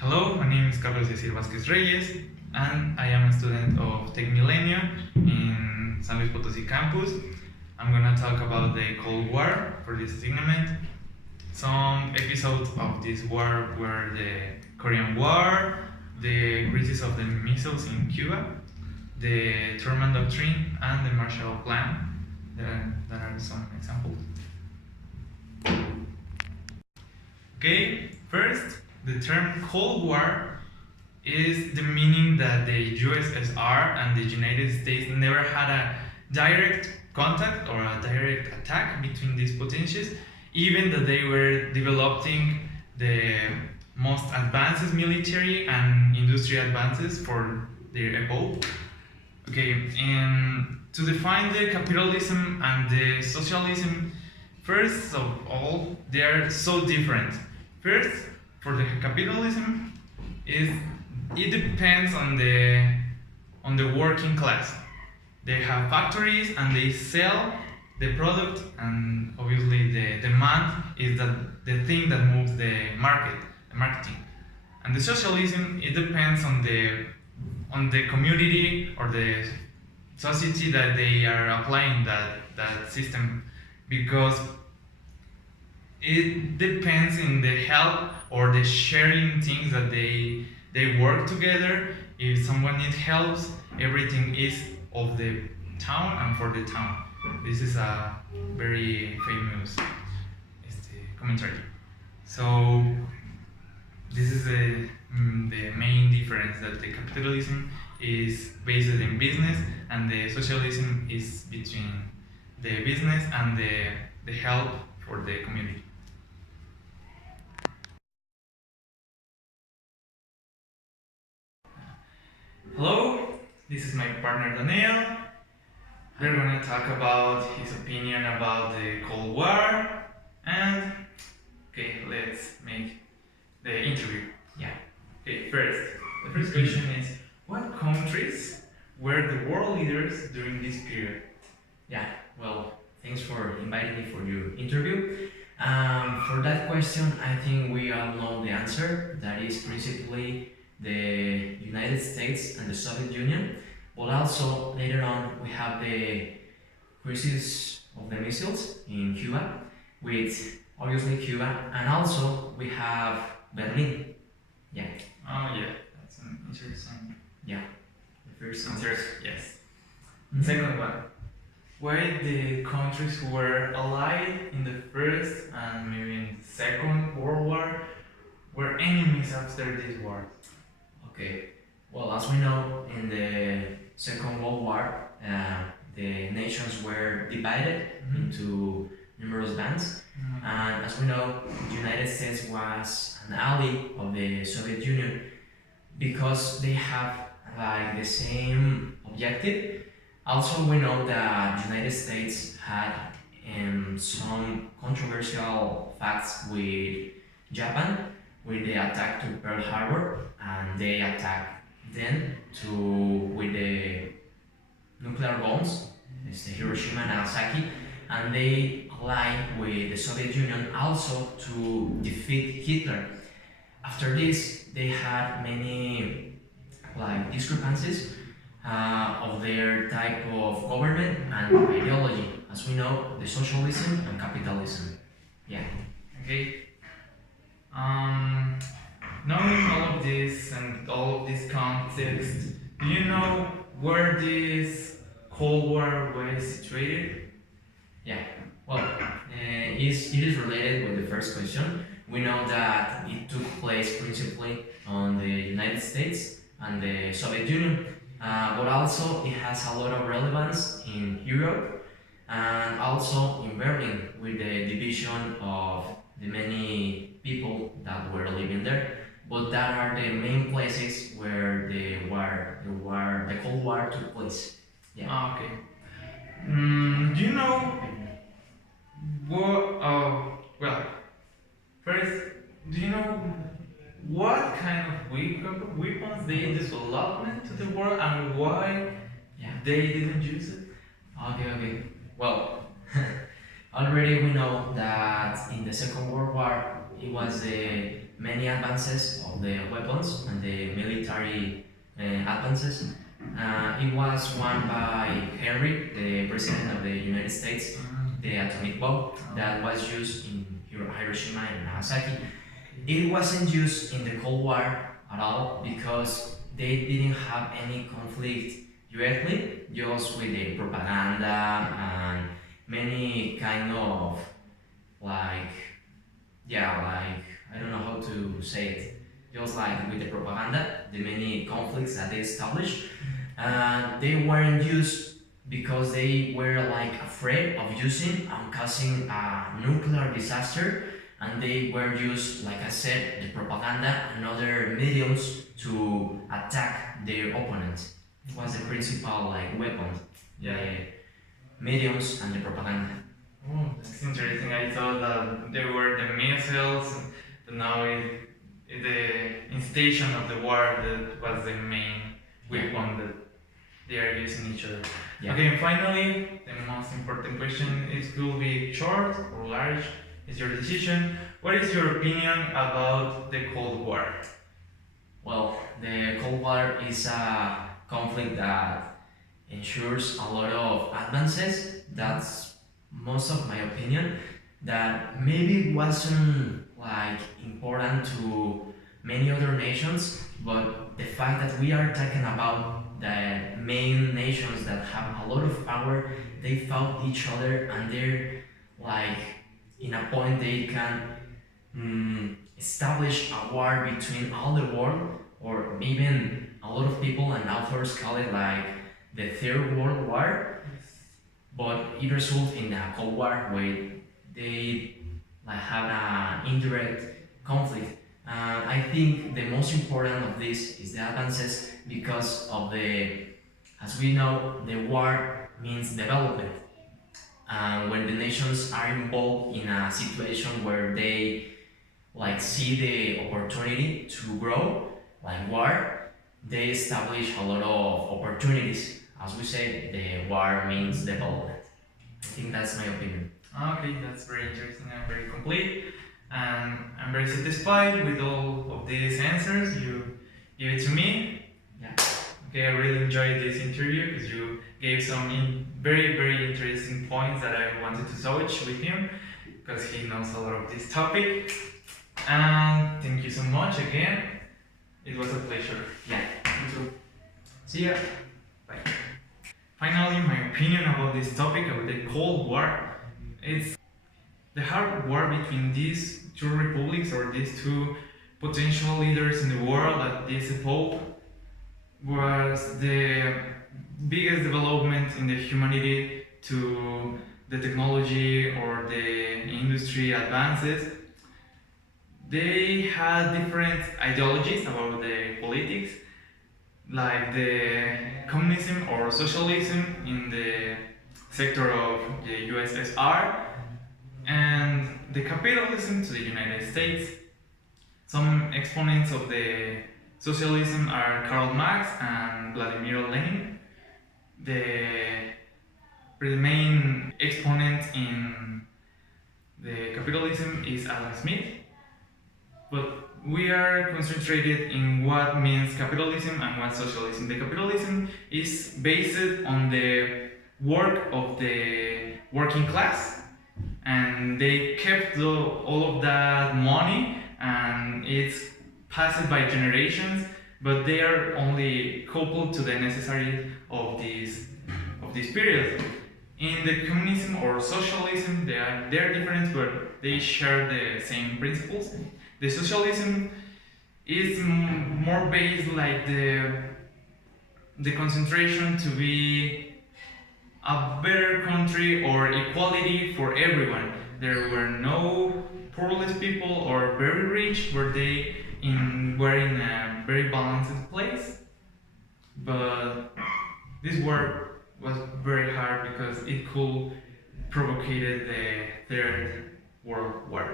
Hello, my name is Carlos Yacir Vázquez Reyes, and I am a student of Tech Milenio in San Luis Potosí campus. I'm gonna talk about the Cold War for this assignment. Some episodes of this war were the Korean War, the crisis of the missiles in Cuba, the Truman Doctrine, and the Marshall Plan. That are some examples. Okay, first, the term Cold War is the meaning that the USSR and the United States never had a direct contact or a direct attack between these potencies, even though they were developing the most advanced military and industrial advances for their epoch. Okay, and to define the capitalism and the socialism, first of all, they are so different. First, for the capitalism, it depends on the working class. They have factories and they sell the product, and obviously the demand is the thing that moves the marketing. And the socialism, it depends on the community or the society that they are applying that system, because it depends in the help or the sharing things that they work together. If someone needs help, everything is of the town and for the town. This is a very famous commentary. So this is the main difference, that the capitalism is based in business and the socialism is between the business and the help for the community. Hello, this is my partner Daniel. We're gonna talk about his opinion about the Cold War, and okay, let's make the interview. Yeah. Okay, the first question is, what countries were the world leaders during this period? Yeah. Well, thanks for inviting me for your interview. For that question, I think we all know the answer. That is principally the United States and the Soviet Union. But also later on, we have the crisis of the missiles in Cuba, with obviously Cuba, and also we have Berlin. Yeah. Oh yeah, that's an interesting. Yeah. The first Answer, answer. yes. Mhm. Second one. Why the countries who were allied in the first and maybe in the second World War were enemies after this war? Okay. Well, as we know, in the Second World War, the nations were divided into numerous bands. And as we know, the United States was an ally of the Soviet Union because they have like the same objective. Also, we know that the United States had some controversial facts with Japan, with the attack to Pearl Harbor, and they attacked then with the nuclear bombs, it's the Hiroshima and Nagasaki, and they allied with the Soviet Union also to defeat Hitler. After this, they had many like discrepancies of their type of government and ideology. As we know, the socialism and capitalism. Yeah. Okay. Knowing all of this and all of this context, do you know where this Cold War was situated? Yeah. Well, it is related with the first question. We know that it took place principally on the United States and the Soviet Union, but also it has a lot of relevance in Europe and also in Berlin with the division of the many people that were living there. But that are the main places where the Cold War took place. Yeah. Ah, okay. Do you know what? Well, first, do you know what kind of weapons they developed to the world and why Yeah. they didn't use it? Okay. Well, already we know that in the Second World War War, it was the many advances of the weapons and the military advances. It was won by Henry, the president of the United States, the atomic bomb that was used in Hiroshima and Nagasaki. It wasn't used in the Cold War at all because they didn't have any conflict directly, just with the propaganda and many kind of like, yeah, like, I don't know how to say it, just like with the propaganda, the many conflicts that they established, they weren't used because they were like afraid of using and causing a nuclear disaster, and they were used, like I said, the propaganda and other mediums to attack their opponents. It was the principal like weapon, Yeah. the mediums and the propaganda. Oh, that's interesting. I thought that they were the missiles, but now the instation of the war that was the main weapon that they are using each other. Yeah. Okay, and finally, the most important question is: will be short or large? It's your decision. What is your opinion about the Cold War? Well, the Cold War is a conflict that ensures a lot of advances. That's most of my opinion. That maybe wasn't like important to many other nations, but the fact that we are talking about the main nations that have a lot of power, they fought each other and they're like in a point they can establish a war between all the world, or even a lot of people and authors call it like the Third World War, but it resulted in a Cold War where they like have an indirect conflict. I think the most important of this is the advances because of as we know, the war means development. When the nations are involved in a situation where they like see the opportunity to grow, like war, they establish a lot of opportunities. As we say, the war means development. I think that's my opinion. Okay, that's very interesting and very complete. And I'm very satisfied with all of these answers you gave it to me. Yeah. Okay, I really enjoyed this interview because you gave some very, very interesting points that I wanted to touch with him because he knows a lot of this topic. And thank you so much again. It was a pleasure. Yeah. You too. See ya. Bye. Finally, my opinion about this topic, about the Cold War, it's the hard war between these two republics or these two potential leaders in the world at this epoch was the biggest development in the humanity to the technology or the industry advances. They had different ideologies about the politics, like the communism or socialism in the sector of the USSR, and the capitalism to the United States. Some exponents of the socialism are Karl Marx and Vladimir Lenin. The main exponent in the capitalism is Adam Smith, but we are concentrated in what means capitalism and what socialism. The capitalism is based on the work of the working class, and they kept all of that money, and it's passed by generations, but they are only coupled to the necessary of this period. In the communism or socialism, they are different, but they share the same principles. The socialism is more based like the concentration to be a better country or equality for everyone. There were no poorless people or very rich, were they were in a very balanced place. But this war was very hard because it could provocated the Third World War.